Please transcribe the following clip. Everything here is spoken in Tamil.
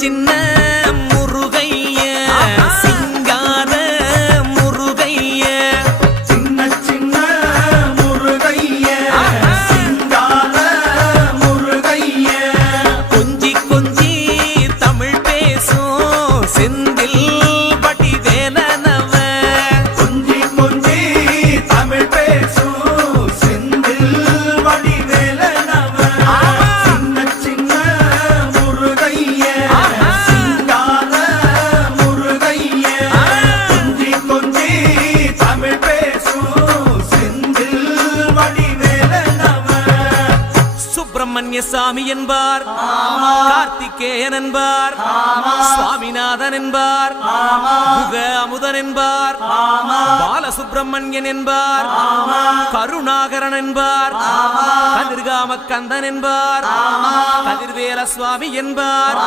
சின்ன முருகைய சிங்கார முருகைய சின்ன முருகைய சிங்கார முருகைய கொஞ்சி கொஞ்சி தமிழ் பேசும் செந்தில் வடிவேலனவ கொஞ்சி கொஞ்சி தமிழ் பேசும் செந்தில் வடிவேலனவ சின்ன முருகைய சிங்கார முருகைய கொஞ்சி கொஞ்சி தமிழ் பேசும் செந்தில் வடிவேலனவ சுப்பிரமணிய சாமி என்பார், கார்த்திகேயன் என்பார், சுவாமிநாதன் என்பார், முக அமுதன் என்பார், பாலசுப்பிரமணியன் என்பார், கருணாகரன் என்பார், கதிர்காம கந்தன் என்பார், கதிர்வேல சுவாமி என்பார்.